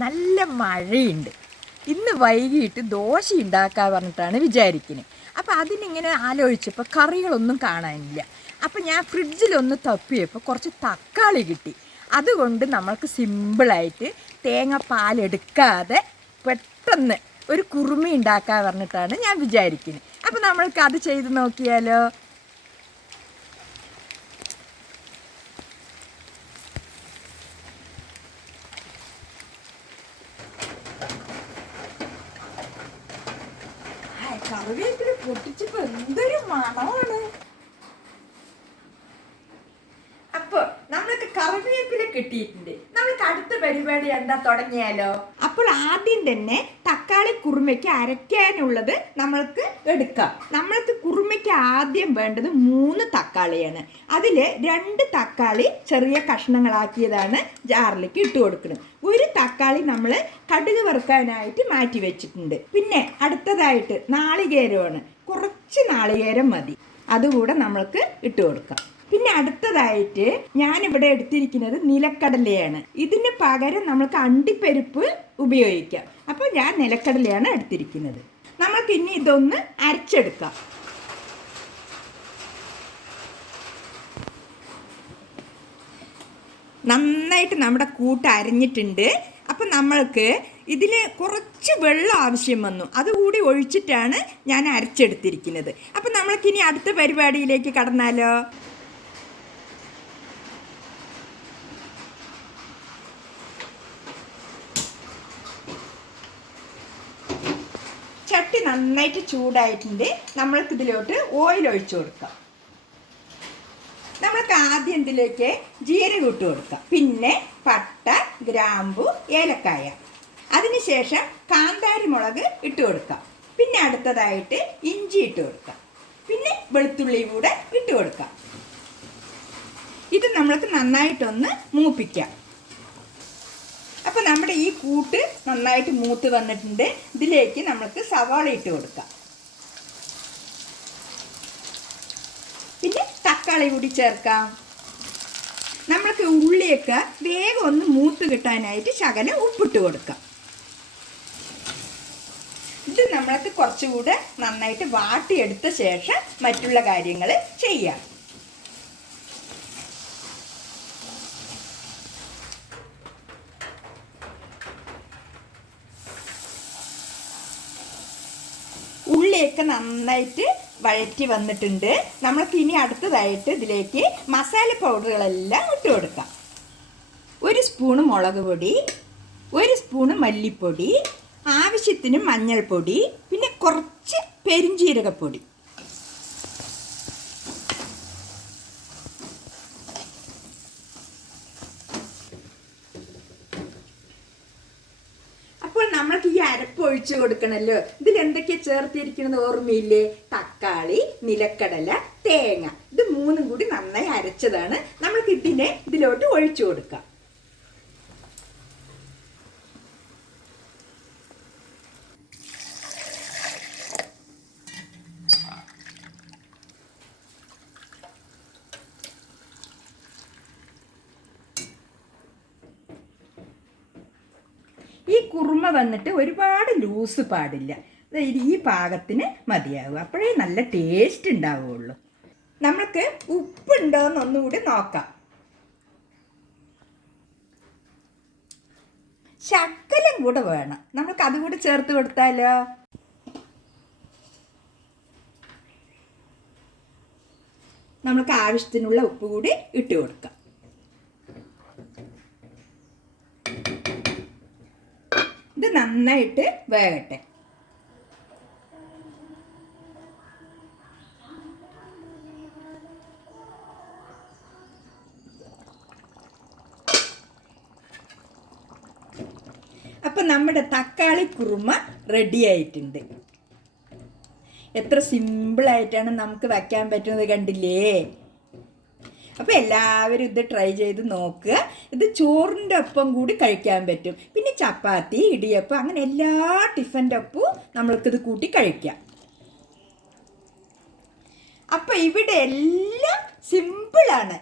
നല്ല മഴയുണ്ട്. ഇന്ന് വൈകിട്ട് ദോശ ഉണ്ടാക്കാൻ പറഞ്ഞിട്ടാണ് വിചാരിക്കുന്നത്. അപ്പോൾ അതിനിങ്ങനെ ആലോചിച്ചപ്പോൾ കറികളൊന്നും കാണാനില്ല. അപ്പോൾ ഞാൻ ഫ്രിഡ്ജിലൊന്ന് തപ്പിയപ്പോൾ കുറച്ച് തക്കാളി കിട്ടി. അതുകൊണ്ട് നമ്മൾക്ക് സിമ്പിളായിട്ട് തേങ്ങാപ്പാലെടുക്കാതെ പെട്ടെന്ന് ഒരു കുറുമ ഉണ്ടാക്കാൻ പറഞ്ഞിട്ടാണ് ഞാൻ വിചാരിക്കുന്നത്. അപ്പോൾ നമ്മൾക്ക് അത് ചെയ്ത് നോക്കിയാലോ? കറിവേപ്പില പൊട്ടിച്ചപ്പോൾ എന്തൊരു മണമാണ്. അപ്പോൾ നമ്മൾക്ക് കറിവേപ്പില കിട്ടിയിട്ടുണ്ട്. നമ്മൾക്ക് അടുത്ത പരിപാടി എന്താ തുടങ്ങിയാലോ? അപ്പോൾ ആദ്യം തന്നെ തക്കാളി കുറുമയ്ക്ക് അരയ്ക്കാനുള്ളത് നമ്മൾക്ക് എടുക്കാം. നമ്മൾക്ക് കുറുമയ്ക്ക് ആദ്യം വേണ്ടത് 3 തക്കാളിയാണ്. അതിൽ 2 തക്കാളി ചെറിയ കഷ്ണങ്ങളാക്കിയതാണ് ജാറിലേക്ക് ഇട്ട് കൊടുക്കുന്നത്. 1 തക്കാളി നമ്മൾ കടുക് വറുക്കാനായിട്ട് മാറ്റി വെച്ചിട്ടുണ്ട്. പിന്നെ അടുത്തതായിട്ട് നാളികേരമാണ്. കുറച്ച് നാളികേരം മതി, അതുകൂടെ നമ്മൾക്ക് ഇട്ട് കൊടുക്കാം. പിന്നെ അടുത്തതായിട്ട് ഞാനിവിടെ എടുത്തിരിക്കുന്നത് നിലക്കടലയാണ്. ഇതിന് പകരം നമ്മൾക്ക് അണ്ടിപ്പരിപ്പ് ഉപയോഗിക്കാം. അപ്പോൾ ഞാൻ നിലക്കടലയാണ് എടുത്തിരിക്കുന്നത്. നമ്മൾക്ക് ഇനി ഇതൊന്ന് അരച്ചെടുക്കാം. നന്നായിട്ട് നമ്മുടെ കൂട്ട് അരഞ്ഞിട്ടുണ്ട്. അപ്പം നമ്മൾക്ക് ഇതിൽ കുറച്ച് വെള്ളം ആവശ്യം വന്നു, അതുകൂടി ഒഴിച്ചിട്ടാണ് ഞാൻ അരച്ചെടുത്തിരിക്കുന്നത്. അപ്പം നമ്മൾക്കിനി അടുത്ത പരിപാടിയിലേക്ക് കടന്നാലോ? ചട്ടി നന്നായിട്ട് ചൂടായിട്ടുണ്ട്. നമ്മൾക്ക് ഇതിലോട്ട് ഓയിൽ ഒഴിച്ചു കൊടുക്കാം. നമ്മൾക്ക് ആദ്യം ഇതിലേക്ക് ജീരകം ഇട്ട് കൊടുക്കാം. പിന്നെ പട്ട, ഗ്രാമ്പു, ഏലക്കായ. അതിനുശേഷം കാന്താരി മുളക് ഇട്ട് കൊടുക്കാം. പിന്നെ അടുത്തതായിട്ട് ഇഞ്ചി ഇട്ട് കൊടുക്കാം. പിന്നെ വെളുത്തുള്ളി കൂടെ ഇട്ട് കൊടുക്കാം. ഇത് നമ്മൾക്ക് നന്നായിട്ടൊന്ന് മൂപ്പിക്കാം. അപ്പോൾ നമ്മുടെ ഈ കൂട്ട് നന്നായിട്ട് മൂത്ത് വന്നിട്ടുണ്ട്. ഇതിലേക്ക് നമ്മൾക്ക് സവാള ഇട്ട് കൊടുക്കാം. പിന്നെ തക്കാളി കൂടി ചേർക്കാം. നമ്മൾക്ക് ഉള്ളിയൊക്കെ വേഗം ഒന്ന് മൂത്ത് കിട്ടാനായിട്ട് ശകലം ഉപ്പിട്ട് കൊടുക്കാം. ഇത് നമ്മൾക്ക് കുറച്ചുകൂടെ നന്നായിട്ട് വാട്ടിയെടുത്ത ശേഷം മറ്റുള്ള കാര്യങ്ങൾ ചെയ്യാം. ഉള്ളിയൊക്കെ നന്നായിട്ട് വഴറ്റി വന്നിട്ടുണ്ട്. നമ്മൾക്ക് ഇനി അടുത്തതായിട്ട് ഇതിലേക്ക് മസാല പൗഡറുകളെല്ലാം ഇട്ട് കൊടുക്കാം. 1 സ്പൂണ് മുളക് പൊടി, 1 സ്പൂണ് മല്ലിപ്പൊടി, ആവശ്യത്തിന് മഞ്ഞൾപ്പൊടി, പിന്നെ കുറച്ച് പെരിഞ്ജീരകപ്പൊടി. അപ്പോൾ നമ്മൾക്ക് ഈ അരപ്പ് ഒഴിച്ചു കൊടുക്കണമല്ലോ. ഇതിൽ എന്തൊക്കെയാണ് ചേർത്തിരിക്കുന്നത് ഓർമ്മയില്ലേ? തക്കാളി, നിലക്കടല, തേങ്ങ. ഇത് 3ഉം കൂടി നന്നായി അരച്ചതാണ്. നമ്മൾക്ക് ഇതിലോട്ട് ഒഴിച്ചു കൊടുക്കാം. ഈ കുറുമ വന്നിട്ട് ഒരുപാട് ലൂസ് പാടില്ല. ഈ പാകത്തിന് മതിയാകും. അപ്പോഴേ നല്ല ടേസ്റ്റ് ഉണ്ടാവുള്ളൂ. നമ്മൾക്ക് ഉപ്പുണ്ടോ എന്നൊന്നുകൂടി നോക്കാം. ശകലം കൂടെ വേണം. നമ്മൾക്ക് അതുകൂടി ചേർത്ത് കൊടുത്താലോ? നമ്മൾക്ക് ആവശ്യത്തിനുള്ള ഉപ്പ് കൂടി ഇട്ട് കൊടുക്കാം. ഇത് നന്നായിട്ട് വേകട്ടെ. അപ്പം നമ്മുടെ തക്കാളി കുറുമ റെഡി ആയിട്ടുണ്ട്. എത്ര സിമ്പിളായിട്ടാണ് നമുക്ക് വയ്ക്കാൻ പറ്റുന്നത് കണ്ടില്ലേ? അപ്പോൾ എല്ലാവരും ഇത് ട്രൈ ചെയ്ത് നോക്കുക. ഇത് ചോറിൻ്റെ ഒപ്പം കൂടി കഴിക്കാൻ പറ്റും. പിന്നെ ചപ്പാത്തി, ഇടിയപ്പം, അങ്ങനെ എല്ലാ ടിഫിൻ്റെ ഒപ്പവും നമ്മൾക്കിത് കൂട്ടി കഴിക്കാം. അപ്പോൾ ഇവിടെ എല്ലാം സിമ്പിളാണ്.